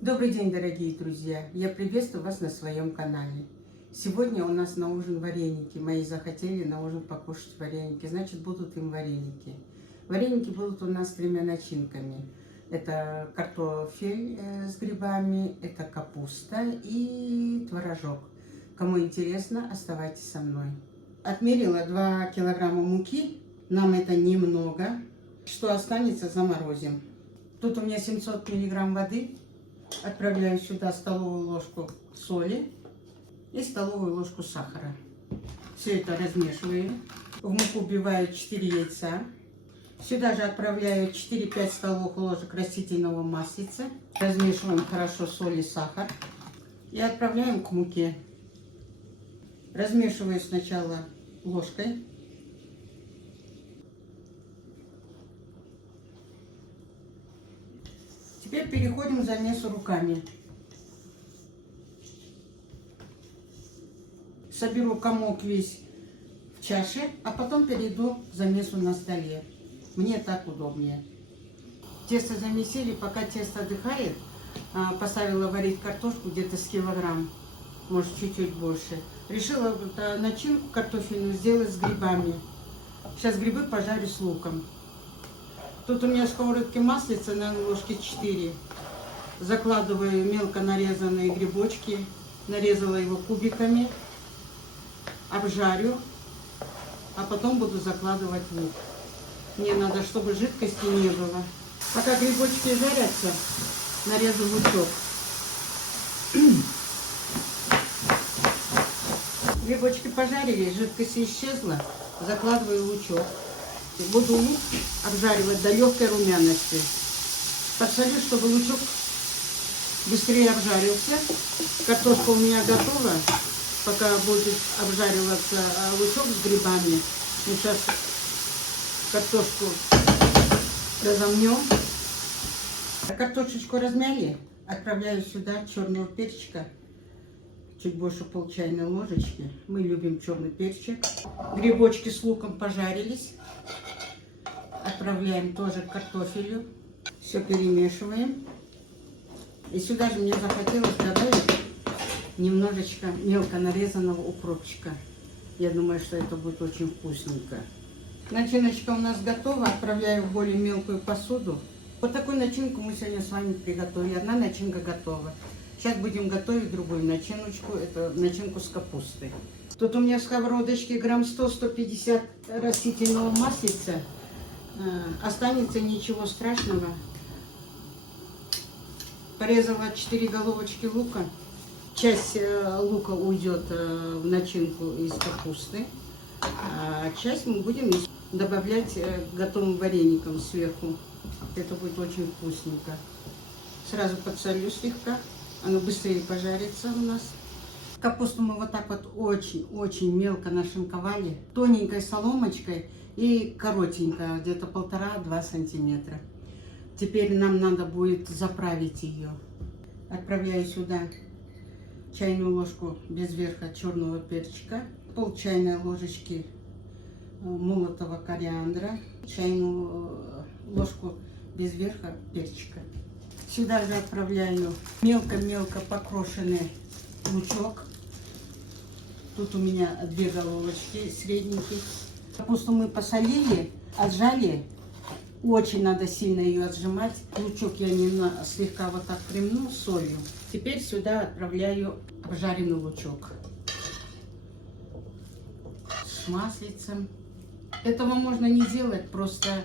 Добрый день, дорогие друзья! Я приветствую вас на своем канале. Сегодня у нас на ужин вареники. Мои захотели на ужин покушать вареники, значит будут им вареники. Вареники будут у нас с тремя начинками. Это картофель с грибами, это капуста и творожок. Кому интересно, оставайтесь со мной. Отмерила 2 килограмма муки, нам это немного. Что останется, заморозим. Тут у меня 700 миллиграмм воды. Отправляю сюда столовую ложку соли и столовую ложку сахара. Все это размешиваю. В муку вбиваю 4 яйца. Сюда же отправляю 4-5 столовых ложек растительного маслица. Размешиваем хорошо соль и сахар. И отправляем к муке. Размешиваю сначала ложкой. Теперь переходим к замесу руками. Соберу комок весь в чаше, а потом перейду к замесу на столе. Мне так удобнее. Тесто замесили, пока тесто отдыхает, поставила варить картошку где-то с килограмм, может чуть-чуть больше. Решила начинку картофельную сделать с грибами. Сейчас грибы пожарю с луком. Тут у меня в сковородке маслица на ложке 4. Закладываю мелко нарезанные грибочки. Нарезала его кубиками. Обжарю. А потом буду закладывать лук. Мне надо, чтобы жидкости не было. Пока грибочки жарятся, нарежу лучок. Грибочки пожарили, жидкость исчезла. Закладываю лучок. Буду лук обжаривать до легкой румяности. Подсолю, чтобы лучок быстрее обжарился. Картошка у меня готова. Пока будет обжариваться лучок с грибами, мы сейчас картошку разомнем. Картошечку размяли. Отправляю сюда черного перчика. Чуть больше пол-чайной ложечки. Мы любим черный перчик. Грибочки с луком пожарились. Отправляем тоже к картофелю. Все перемешиваем. И сюда же мне захотелось добавить немножечко мелко нарезанного укропчика. Я думаю, что это будет очень вкусненько. Начиночка у нас готова. Отправляю в более мелкую посуду. Вот такую начинку мы сегодня с вами приготовили. Одна начинка готова. Сейчас будем готовить другую начиночку. Это начинку с капустой. Тут у меня в сковородочке грамм 100-150 растительного маслица. Останется, ничего страшного. Порезала 4 головочки лука. Часть лука уйдет в начинку из капусты. А часть мы будем добавлять готовым вареникам сверху. Это будет очень вкусненько. Сразу подсолю слегка. Оно быстрее пожарится у нас. Капусту мы вот так вот очень-очень мелко нашинковали. Тоненькой соломочкой и коротенько, где-то 1,5-2 сантиметра. Теперь нам надо будет заправить ее. Отправляю сюда чайную ложку без верха черного перчика, пол чайной ложечки молотого кориандра, чайную ложку без верха перчика. Сюда же отправляю мелко-мелко покрошенный лучок. Тут у меня 2 головочки средненьких. Капусту мы посолили, отжали. Очень надо сильно ее отжимать. Лучок я слегка вот так примну солью. Теперь сюда отправляю обжаренный лучок с маслицем. Этого можно не делать, просто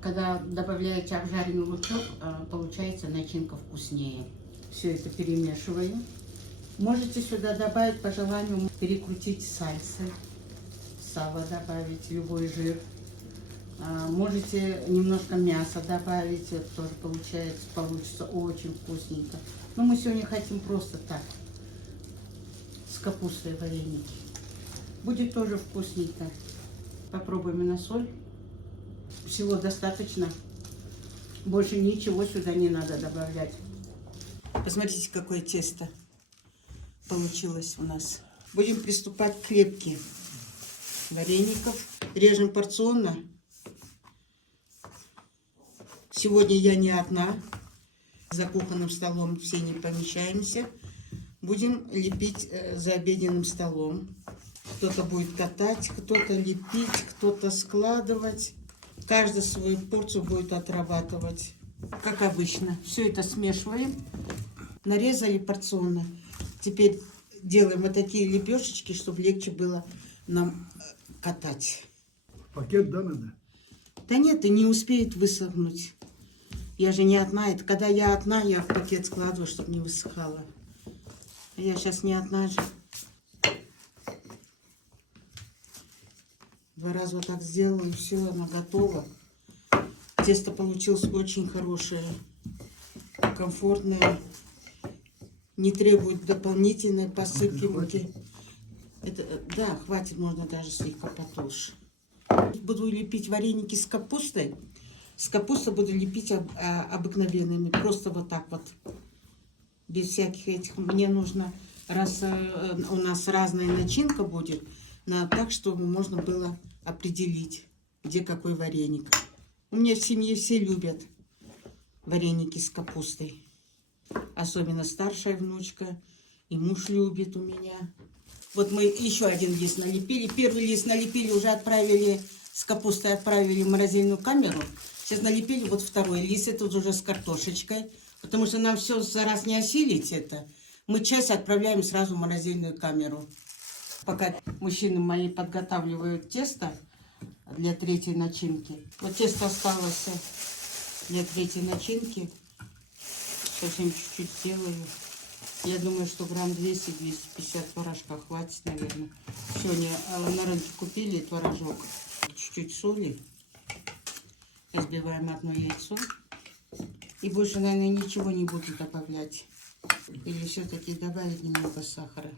когда добавляете обжаренный лучок, получается начинка вкуснее. Все это перемешиваю. Можете сюда добавить по желанию, перекрутить сальсы, сало добавить, любой жир. Можете немножко мяса добавить, это тоже получится очень вкусненько. Но мы сегодня хотим просто так, с капустой вареники. Будет тоже вкусненько. Попробуем на соль. Всего достаточно. Больше ничего сюда не надо добавлять. Посмотрите, какое тесто получилось у нас. Будем приступать к лепке вареников. Режем порционно. Сегодня я не одна. За кухонным столом все не помещаемся. Будем лепить за обеденным столом. Кто-то будет катать, кто-то лепить, кто-то складывать. Каждый свою порцию будет отрабатывать. Как обычно, все это смешиваем. Нарезали порционно. Теперь делаем вот такие лепешечки, чтобы легче было нам катать. Пакет, да, надо? Да нет, и не успеет высохнуть. Я же не одна. Это когда я одна, я в пакет складываю, чтобы не высыхало. А я сейчас не одна же. 2 раза вот так сделала, и все, она готова. Тесто получилось очень хорошее, комфортное. Не требует дополнительной посыпки муки. Это, да, хватит, можно даже слегка потолще. Буду лепить вареники с капустой. С капустой буду лепить обыкновенными. Просто вот так вот. Без всяких этих. Мне нужно, раз у нас разная начинка будет, так, чтобы можно было определить, где какой вареник. У меня в семье все любят вареники с капустой. Особенно старшая внучка. И муж любит у меня. Вот мы еще один лист налепили. Первый лист налепили, уже отправили с капустой, отправили в морозильную камеру. Сейчас налепили вот второй лист, это уже с картошечкой. Потому что нам все за раз не осилить это. Мы часть отправляем сразу в морозильную камеру. Пока мужчины мои подготавливают тесто для третьей начинки. Вот тесто осталось для третьей начинки. Совсем чуть-чуть сделаю. Я думаю, что грамм 200-250 творожка хватит, наверное. Сегодня на рынке купили творожок. Чуть-чуть соли. Разбиваем одно яйцо. И больше, наверное, ничего не буду добавлять. Или все-таки добавить немного сахара.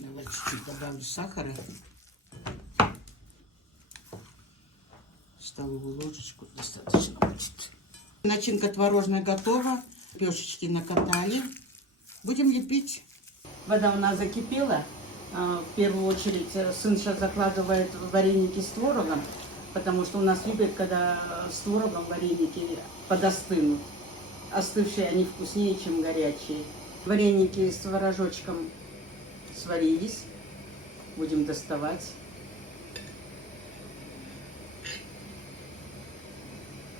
Давай чуть-чуть добавлю сахара. Столовую ложечку достаточно будет. Начинка творожная готова. Лепешечки накатали. Будем лепить. Вода у нас закипела. В первую очередь сын сейчас закладывает вареники с творогом, потому что у нас любят, когда с творогом вареники подостынут. Остывшие они вкуснее, чем горячие. Вареники с творожочком сварились. Будем доставать.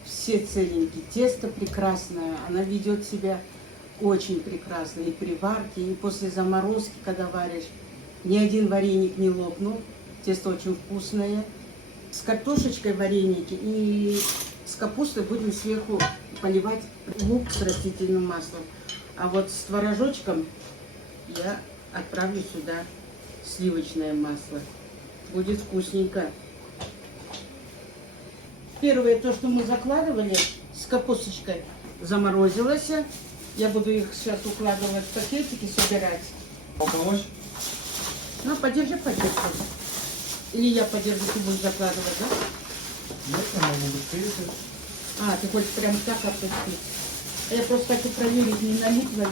Все целенькие. Тесто прекрасное. Она ведет себя очень прекрасно. И при варке, и после заморозки, когда варишь. Ни один вареник не лопнул. Тесто очень вкусное. С картошечкой вареники и с капустой будем сверху поливать лук с растительным маслом. А вот с творожочком я отправлю сюда сливочное масло. Будет вкусненько. Первое, то, что мы закладывали с капусточкой, заморозилось. Я буду их сейчас укладывать в пакетики, собирать. Помочь? Ну, подержи пакет. Или я подержу, ты будешь закладывать, да? Нет, я могу быстрее. А, ты хочешь прям так опустить. А я просто хочу проверить, не налить ли.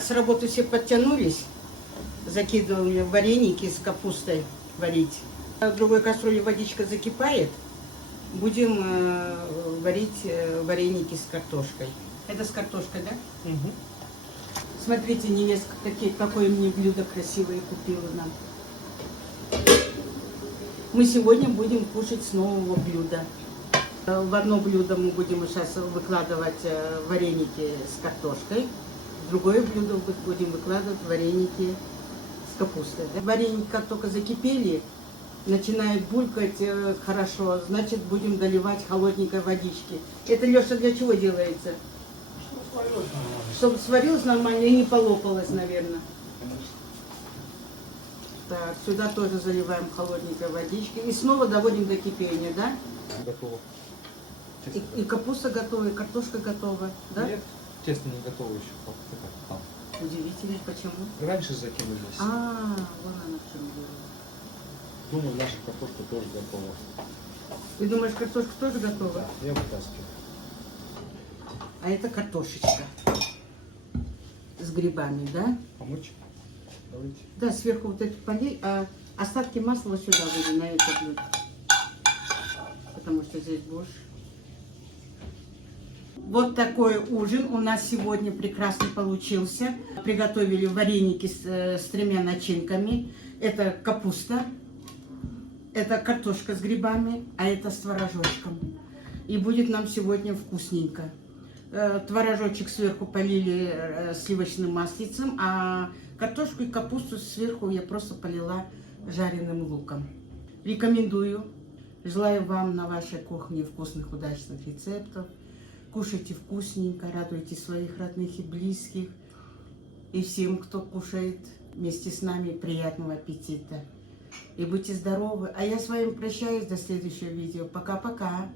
С работы все подтянулись. Закидывали вареники с капустой варить. В другой кастрюле водичка закипает. Будем варить вареники с картошкой. Это с картошкой, да? Угу. Смотрите, невестка, какое мне блюдо красивое купила нам. Мы сегодня будем кушать с нового блюда. В одно блюдо мы будем сейчас выкладывать вареники с картошкой. В другое блюдо будем выкладывать вареники с капустой. Вареники как только закипели, начинают булькать хорошо, значит будем доливать холодненькой водички. Это, Леша, для чего делается? Чтобы сварилось нормально и не полопалось, наверное. Так, сюда тоже заливаем холодненькой водички. И снова доводим до кипения, да? Готово. И капуста готова, и картошка готова, да? Нет, тесто не готово еще. Там. Удивительно, почему? Раньше закинулись. Вон она в чем дело. Думаю, наша картошка тоже готова. Ты думаешь, картошка тоже готова? Я вытаскиваю. А это картошечка с грибами, да? Помочь? Давайте. Да, сверху вот это полей, а Остатки масла вот сюда будем, на это блюдо. Потому что здесь борщ. Вот такой ужин у нас сегодня прекрасный получился. Приготовили вареники с 3 начинками. Это капуста, это картошка с грибами, а это с творожочком. И будет нам сегодня вкусненько. Творожочек сверху полили сливочным маслицем, а картошку и капусту сверху я просто полила жареным луком. Рекомендую. Желаю вам на вашей кухне вкусных, удачных рецептов. Кушайте вкусненько, радуйте своих родных и близких. И всем, кто кушает вместе с нами, приятного аппетита. И будьте здоровы. А я с вами прощаюсь до следующего видео. Пока-пока.